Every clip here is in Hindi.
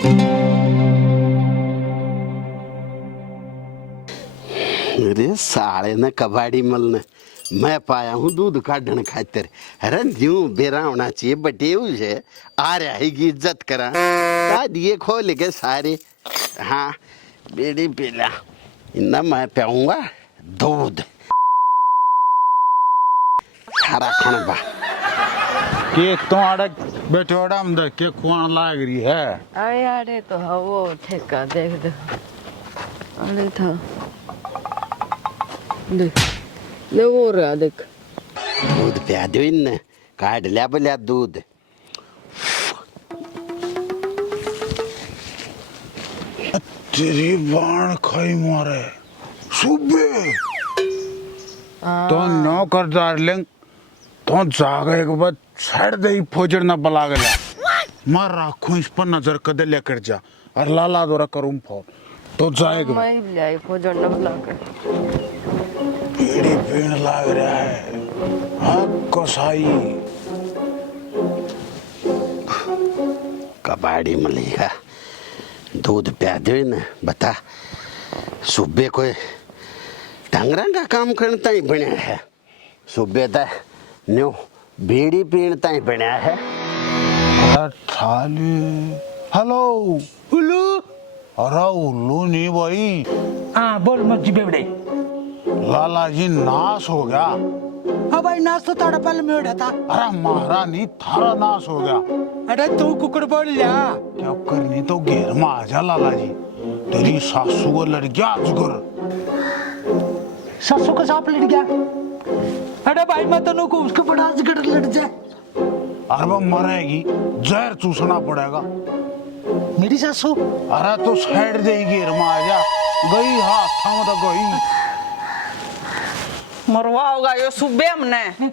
अरे साले ने कबाड़ी मलने मैं पाया हूँ दूध काढ़ने खातिर। अरे यूं बेरा होना चाहिए बटेऊ से आ रहा है की इज्जत करा दिए खोल के सारे। हाँ बेड़ी पीला इन्ना मैं पियाऊंगा दूध हरा खाना बा के तो आड़े बैठे हम देख के खुआन लाग रही है। अरे अरे तो हाँ वो ठेका देख दे। अरे था देख ले वो रहा देख दूध पिया दो इन काढ़ लिया बोलिया दूध। तेरी बाण खाई मारे सुबह तो नो कर डार्लिंग तो जागा एक बार छड़ दे फोजड़ ना बला गया मार राखू इस पर नजर कदे लेकर जा और लाला दोरा करूं फोन तो जाएगा मैं भी लाई फोजड़ ना बुला कर पीड़ी पीण लाग रहा है। हाँ कसाई कबाड़ी मलिका दूध पिया दो इन बता सुबह कोई ढंगरा का काम करता ही बनया है। सुबह तो न्यू बीड़ी पीणता ही बनया है। हेलो उल्लू अरे उल्लू नहीं भाई। हाँ बोल मज्जी बेवड़े। लाला जी नाश हो गया। हाँ भाई नाश तो ताड़ा पहले में उड़ा था। अरे मारा नहीं थारा नाश हो गया। अरे तू कुकड़ बोल लिया क्या करनी तो घेर में आ जा लाला जी तेरी सासू को लड़ गया अजगर। सासू का सांप लड़ गया। अरे भाई मैं तो को उसके बड़ा अजगर लड़ जाए। अरे वो मरेगी जहर चूसना पड़ेगा। मेरी सासू अरे तो साइड दे घेर में आ जा गई हाथ में तो गई मरवा होगा यो सुबह हमने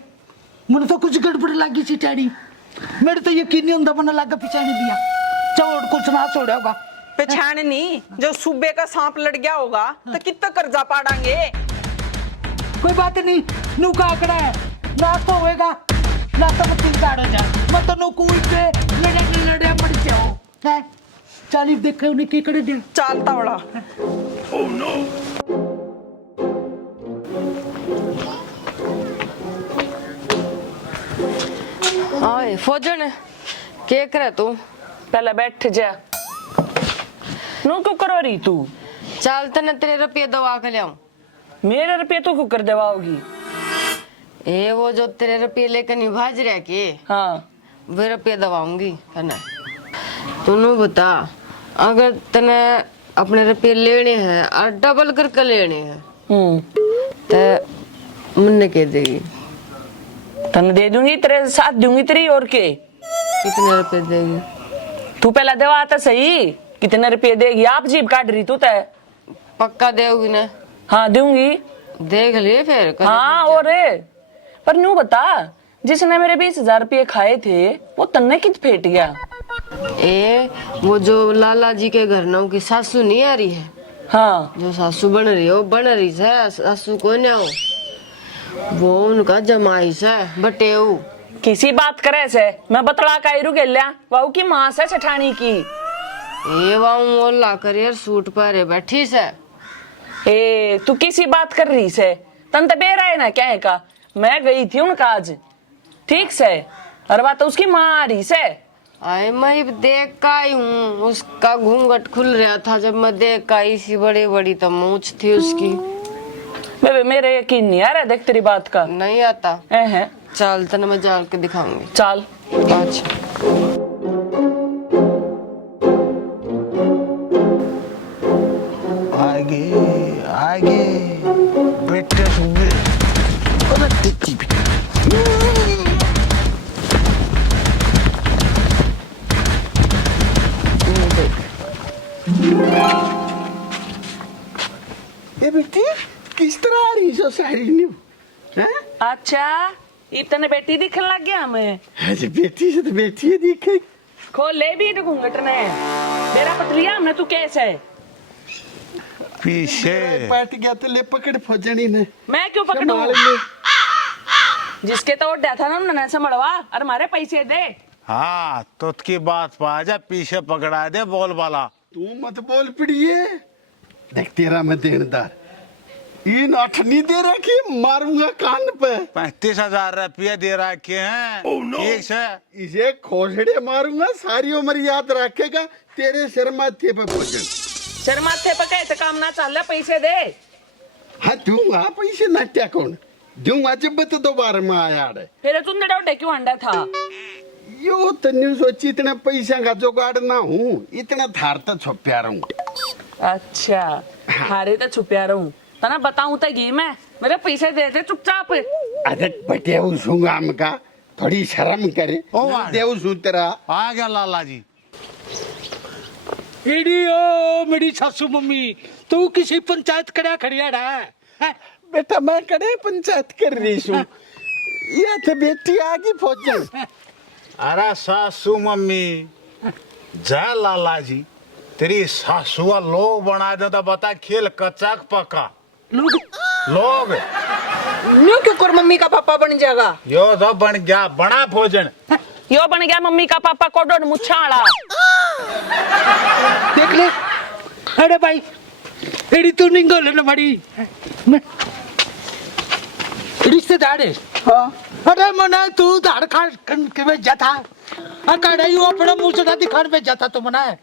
मुझे तो कुछ गड़बड़ लगी सी टैडी। मेरे तो यकीन नहीं होता बना लगा पिछाड़ी दिया चौड़ कुछ ना छोड़ा होगा पहचान नहीं जो सुबह का सांप लड़ गया होगा तो कितना कर्जा पाड़ांगे। कोई बात नहीं नू का आंकड़ा है ना तो होएगा ना तो मत काट जा मत नो कोई पे लड़े मर जाओ है चालीस देखे उन्हें के करे दे चालता बड़ा ओह नो हाँ फोजड़ क्या करे तू पहले बैठ जा नो क्यों करो रही तू चल तने तेरे रुपये दवा के लियाऊं। मेरे रुपये तू क्यों कर देवाओगी। ए वो जो तेरे रुपये लेकर नहीं भाज रहा के हाँ वे रुपये दवाऊंगी है ना। तूने बता अगर तने अपने रुपये लेने हैं और डबल करके लेने हैं तो मुन्ने के देगी तने दे दूंगी तेरे साथ दूंगी तेरी और के कितने रुपए देगी। तू पहला देवा तो सही कितने रुपये देगी आप जीप काट रही तू तय पक्का देगी ना। हाँ दूंगी देख लिए फिर हाँ और पर न्यू बता जिसने मेरे 20,000 रुपये खाए थे वो तन्ने कित फेट गया। ए वो जो लाला जी के घर ना की सासू नहीं आ रही है। हाँ जो सासू बन रही है वो बन रही है सासू को ना हो वो उनका जमाई है बटेऊ किसी बात करे से मैं बतला कायरू के लिया वाऊ की मां से चठानी की ए वाऊ मोल्ला करियर सूट पर बैठी से ए तू किसी बात कर रही से तन तो बेरा है ना क्या है का मैं गई थी उनका आज ठीक से और बात उसकी मां आ रही से आए मैं देख का आई हूँ उसका घूंघट खुल रहा था जब मैं देख का आई सी बड़ी बड़ी तो मूंछ थी उसकी। बेबे मेरे यकीन नहीं आ रहा देख तेरी बात का नहीं आता है चल तने मैं जाल के दिखाऊंगी चल अच्छा आगे आगे बेटे सुबह अरे देखी ये बेटी किस तरह आ रही सो साड़ी न्यू हैं। अच्छा इतने बेटी दिखने लग गया हमें। अरे बेटी से तो बेटी है दिखे खोल ले भी घूंघट ने मेरा पतलिया हमने तू कैसे है पीछे पार्ट गया तो ले पकड़ फजनी ने मैं क्यों पकड़ूं जिसके तो उड़ा था ना उन्होंने संभलवा और हमारे पैसे दे हाँ तो की बात पा जा पीछे पकड़ा दे बोल वाला। तू मत बोल पड़िए। देख तेरा मैं देनदार इन 8 नहीं दे रखी, मारूंगा कान पे। 35,000 रुपये दे रखे हैं। ठीक है, इसे खोसड़े मारूंगा, सारी उम्र याद रखेगा। तेरे सिर माथे पे भोजन। सिर माथे पकाए तो काम ना चल, पैसे दे। हाँ दूंगा पैसे, नाट्या कौन दूंगा जब तो दोबारा में आया रे। फिर तुम डे क्यों अंडा था? यो तन्यू सोची इतना पैसा का जुगाड़ ना हूँ, इतना थार तो छुप्या रहूं। अच्छा हारे तो छुपिया रहूं, तना बताऊं तो ये मैं मेरे पैसे देते चुपचाप। अरे बटे उसूंगा का थोड़ी शर्म करे। ओ वाह। देव सूत्रा आ गया लाला जी। एडी ओ मेरी सासू मम्मी, तू किसी पंचायत कड़ा खड़िया रहा है? बेटा मैं करे पंचायत कर रही हूँ, ये तो बेटी आगी फौजन। अरे सासू मम्मी जय लाला जी, तेरी सासुआ लोग बना दे तो बता खेल कच्चा के पक्का। लोग न्यू क्यों कर मम्मी का पापा बन जाएगा? यो तो बन गया बड़ा भोजन। यो बन गया मम्मी का पापा कोडोड मुछाड़ा। देख ले। अरे भाई एडी तू निंगल न बड़ी रिश्तेदार है। हाँ अरे मना तू धाड़ खा के में जाता अकाड़ा यू अपना मुंह से दिखाने में जाता तो मना है।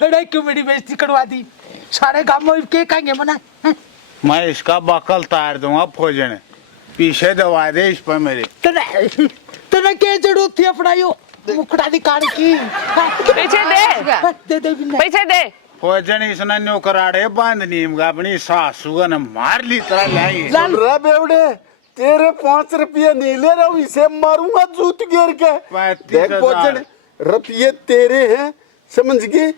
अरे क्यों मेरी बेइज्जती करवा दी? सारे गांव में के कहेंगे मना है? मैं इसका बकल तार दूंगा भोजन, पीछे दवा दे इस पर मेरे। तेरे के जरूरत थी अपना यो मुकड़ा दिखाड़ की? पैसे दे, दे दे बिना पैसे दे। भोजन इसने न्यू कराड़े बांध नीम का अपनी सासू ने मार ली तरह लाई। चल रहा बेवड़े, तेरे 5 रुपये नहीं ले रहा हूँ, इसे मारूंगा जूत गिर के। 35,000 देख भोजन रुपये तेरे हैं, समझ गए?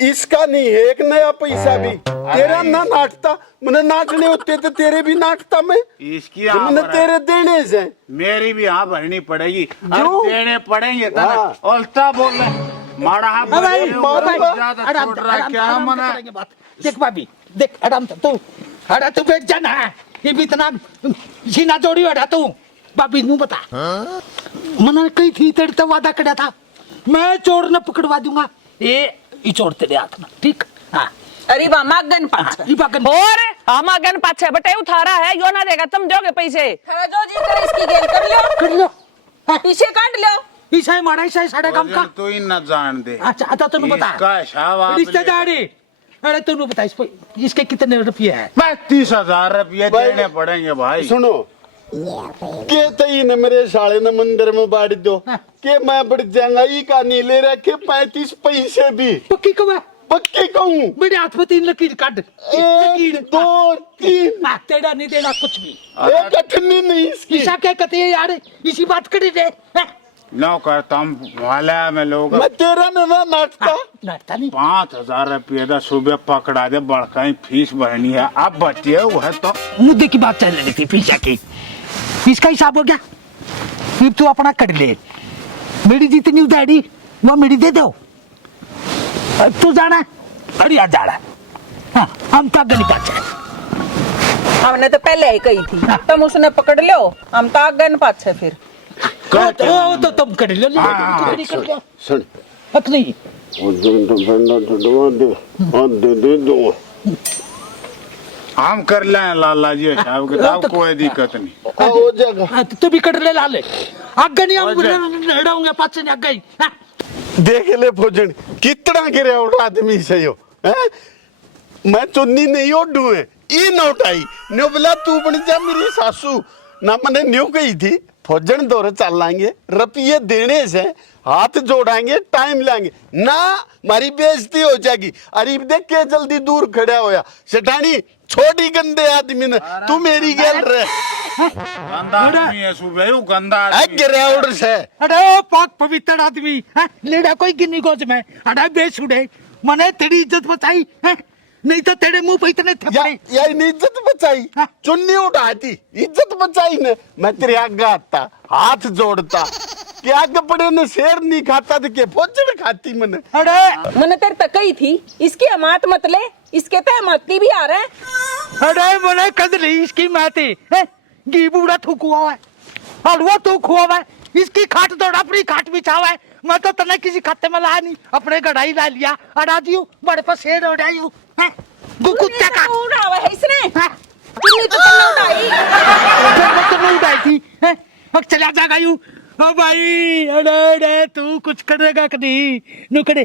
इसका नहीं है एक नया पैसा भी तेरा ना नाटता। मैंने नाटने होते तो तेरे भी नाटता मैं। इसकी जो मैंने तेरे देने से मेरी भी यहाँ भरनी पड़ेगी। जो? और देने पड़ेंगे तो हाँ। उल्टा बोल रहे मारा हाथ भाई, ज्यादा आराम छोड़ रहा है, क्या आराम मना? करेंगे बात। देख भाभी देख आराम से तू, अरे तू बैठ जाना है, ये भी इतना सीना जोड़ी बैठा तू। भाभी नू बता मना कही थी तेरे तो वादा करा था मैं चोर न पकड़वा दूंगा। ये चोर तेरे हाथ में, ठीक? हाँ अरे वामा गन पाँच ये बागन और हम अगन पाछे बटे उठारा है, यो ना देगा तुम दोगे पैसे। खरा जो जी कर इसकी गेल कर लो, कर लो। हाँ, पीछे काट लो। ईसा मारा ईसा साढ़े काम का। तो ही न जान दे। अच्छा अच्छा तू बता इसका शाबाश रिश्तेदारी। अरे तू बता इसके कितने रुपये है? 35,000 रुपये देने पड़ेंगे भाई। सुनो के तई ने मेरे साले ने मंदिर में बाड़ दो के मैं बढ़ जाऊंगा। ई का नहीं ले रखे 35 पैसे भी पक्की कब है? पक्के कहूँ। मेरे हाथ में 3 लकीर काट। 1 2 3 तेरा नहीं देना कुछ भी। एक अठनी नहीं इसकी। ईसा क्या कहते हैं यार, इसी बात कर रहे हैं। नो करता हूँ वाला में लोग मैं तेरा ना नाटता। नाटता नहीं 5,000 रुपये का सुबह पकड़ा दे, बड़का ही फीस भरनी है। अब बचे हुए तो मुद्दे की बात चल रही थी पीछा की। इसका हिसाब हो गया, फिर तू अपना कर ले। मेरी जितनी उधारी वो मेरी दे दो। अब तू जाना अरे यार जाना। हाँ हम तो आगे नहीं पाचे। हमने तो पहले ही कही थी, तुम उसने पकड़ लो, हम तो गन पाछे फिर। वो तो तुम कर लो। सुन हक नहीं हम कर ले लाला जी हिसाब किताब, कोई दिक्कत नहीं। हो जाएगा। हाँ, तो तू भी कर ले लाले। आगे नहीं हम लड़ाऊंगे पाचे नहीं आगे। हाँ देख ले भोजन कितना गिरे और आदमी से हो हैं? मैं चुन्नी नहीं ओढ़ू है ई नोटाई न्यू बोला तू बन जा मेरी सासू ना। मैंने न्यू कही थी भोजन दौरे चल लाएंगे, रुपये देने से हाथ जोड़ाएंगे, टाइम लाएंगे ना मारी बेइज्जती हो जाएगी। अरे देख के जल्दी दूर खड़ा होया सेठानी छोटी गंदे आदमी ने तू मेरी गेल रहे। गंदा आदमी है सुबह, वो गंदा आदमी। गिराउड़ से अरे ओ पाक पवित्र आदमी है, लेड़ा कोई गिन्नी गोज में। अरे बेसुड़े मने तेरी इज्जत बचाई है, नहीं तो तेरे मुंह पे इतने थप्पड़। या इज्जत बचाई, हाँ। चुन्नी उठाती इज्जत बचाई ने। मैं तेरे आगे आता हाथ जोड़ता कि आगे पड़े ने शेर नहीं खाता तो के भोजन खाती मैंने। अरे मैंने तेरे तक कही थी इसकी अमात मत ले, इसके तो मत्ती भी आ रहे हैं। अरे मने कदली इसकी माती है, घी बूढ़ा थूक हुआ है, हलवा थूक हुआ है, इसकी खाट दौड़ा अपनी खाट बिछावा है। मैं तो तने किसी खाते में ला नहीं, अपने गढ़ाई ला लिया, अड़ा दियो, बड़े पर शेर उड़ाई हूँ, कुत्ते का। उड़ावा है इसने, हाँ? चुन्नी तो तन्ने उड़ाई। फिर मैं तुम्हें उड़ाई थी, हैं? अब चला जागा यूं, ओ भाई, अरे तू कुछ करेगा कि नहीं, नुकड़े,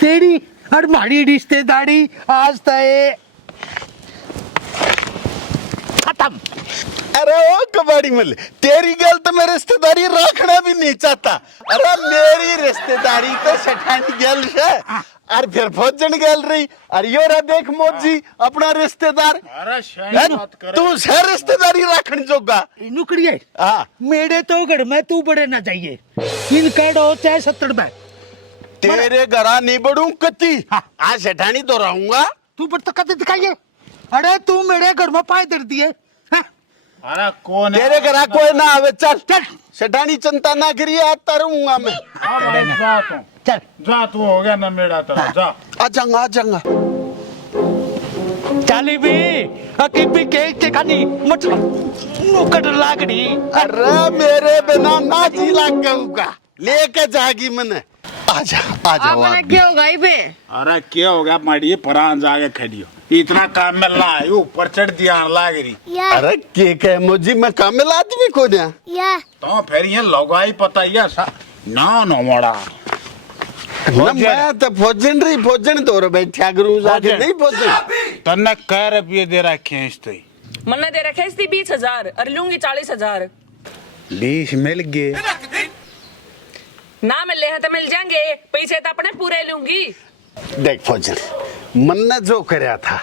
तेरी और हमारी रिश्तेदारी आज तय खत्म। अरे ओ कबाड़ी मल, तेरी गल तो मैं रिश्तेदारी रखना भी नहीं चाहता। अरे मेरी रिश्तेदारी तो सठानी गल है, और फिर फौजन गल रही, और यो रे देख मोजी अपना रिश्तेदार। अरे तू से रिश्तेदारी रखने जोगा। नुकड़िए, हाँ मेरे तो घर में तू बड़े ना जाइए, इनका डो चाहे 70 में। तेरे घरा नहीं बढ़ू कच्ची, आज सेठानी तो रहूंगा। तू पर तो कदे दिखाइए, अरे तू मेरे घर में पाए दर दिए, हाँ? अरे कौन है? तेरे घरा कोई ना आवे, चल चल, सेठानी चिंता ना करिए, आता रहूंगा मैं। हाँ भाई, जा तू, चल जा तू, हो गया ना मेरा तरह, जा। आ जाऊंगा आ जाऊंगा। चाली भी अकीबी के चिकानी मतलब नुकड़ लागड़ी। अरे मेरे बिना ना जी लाग गऊगा, लेके जागी मैंने। आजा आ जाओ आपने आप भी। क्या होगा बे? अरे क्या हो गया माड़ी, परान जाके खड़ी हो, इतना काम में लाई ऊपर चढ़ दिया लाग रही। अरे के कह मुझे, मैं कामिल आदमी को दिया। तो फिर ये लगाई पता ही सा ना ना मोड़ा ना मैं तो भोजन रही, भोजन तो रे बैठा करूं, जाके भोजन। नहीं भोजन। तन्ने कै रुपये दे रखे हैं इस मैंने दे रखे इसकी 20,000 और लूंगी 40,000। 20 मिल गए ना मिले हैं तो मिल जाएंगे, पैसे तो अपने पूरे लूंगी। देख भोजन, मन ने जो करया था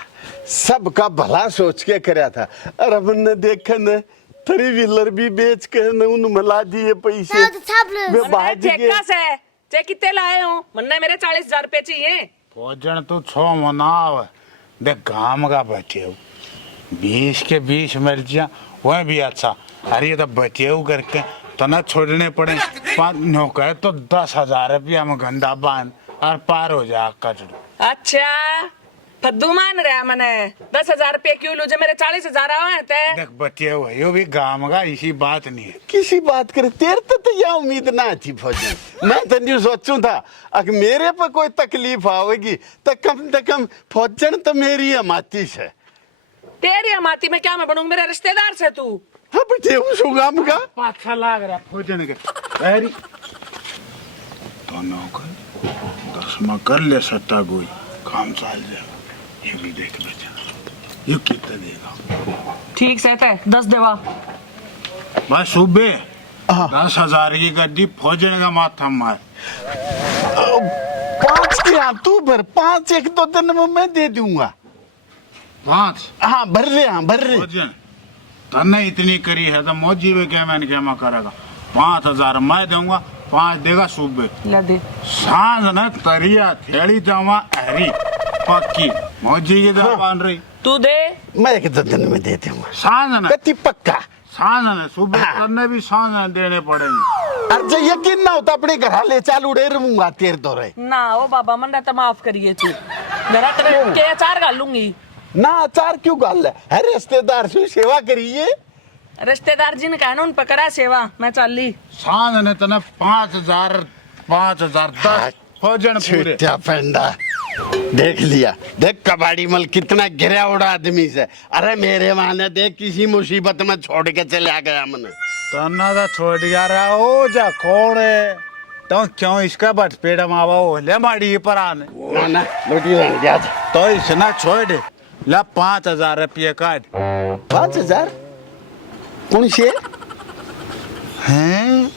सबका भला सोच के करया था। अरे मन ने देखा न 3 व्हीलर भी बेच के न उन मिला दिए पैसे। वे मैंने भाग गए। ठेका से चे कितने लाए हो? मन्ने मेरे 40,000 रुपए चाहिए। भोजन तो 6 मनाव देख गाम का बचे 20 के 20 मिल जा, वह भी अच्छा। अरे ये तो बचे करके तो ना छोड़ने पड़े, 5 नौकर तो 10,000 रुपया में गंदा बांध और पार हो जा कचड़ू। अच्छा फद्दू मान रहा मैंने 10,000 रुपये क्यों लूं, जो मेरे 40,000 आए थे। देख बचे हुए यो भी गाम का, इसी बात नहीं है। किसी बात करे तेरे तो यह उम्मीद ना थी भोजन। मैं तो न्यू सोचूं था अगर मेरे पर कोई तकलीफ आवेगी तो कम भोजन तो मेरी अमाती है। तेरी अमाती में क्या मैं बनूंगी, मेरे रिश्तेदार से तू। हाँ बेटे उस गाम का अच्छा लग रहा भोजन के अरे तो नौकर 10 में कर ले सट्टा गोई, काम चल जाएगा। ये भी देख बेचा, ये कितना देगा? ठीक से थे 10 देवा। बस सुबह 10,000 की गड्डी भोजन का माथा मार। 5 के हाँ तू भर, 5 1-2 दिन में मैं दे दूंगा। 5 हाँ भर रहे, हाँ भर रहे। भोजन तन्ने इतनी करी है तो मौजी में क्या मैंने क्या मैं करेगा। 5,000 मैं दूंगा, 5 देगा सुबह। ले दे। सांझ न तरिया थेड़ी जावा हरी पक्की मौजी की जबान रही। तू दे। मैं 1-2 दिन में दे दूंगा, सांझ न कति पक्का। सांझ न सुबह हाँ। करने भी सांझ न देने पड़ेंगे। अरे जो यकीन ना होता अपने घर ले चालू उड़े रहूंगा तेरे तो रहे ना ओ बाबा मन तो माफ करिए तू, जरा तेरे के अचार गाल लूंगी। ना। अचार क्यों गाल है रिश्तेदार से सेवा करिए। रिश्तेदार जिन का उन पकड़ा सेवा, मैं चली। सांझ ने तने 5,000 10 भोजन पूरे। छुट्टिया पेंडा देख लिया, देख कबाड़ी मल कितना गिरा उड़ा आदमी से। अरे मेरे वहां ने देख किसी मुसीबत में छोड़ के चला गया मन। तना तो छोड़ जा रहा हो जा खोड़े तो क्यों इसका बट पेड़ मावा हो ले माड़ी पर आने ना लोटी बन गया तो इसना छोड़ ला 5,000 रुपये काट। 5,000 कौन से हैं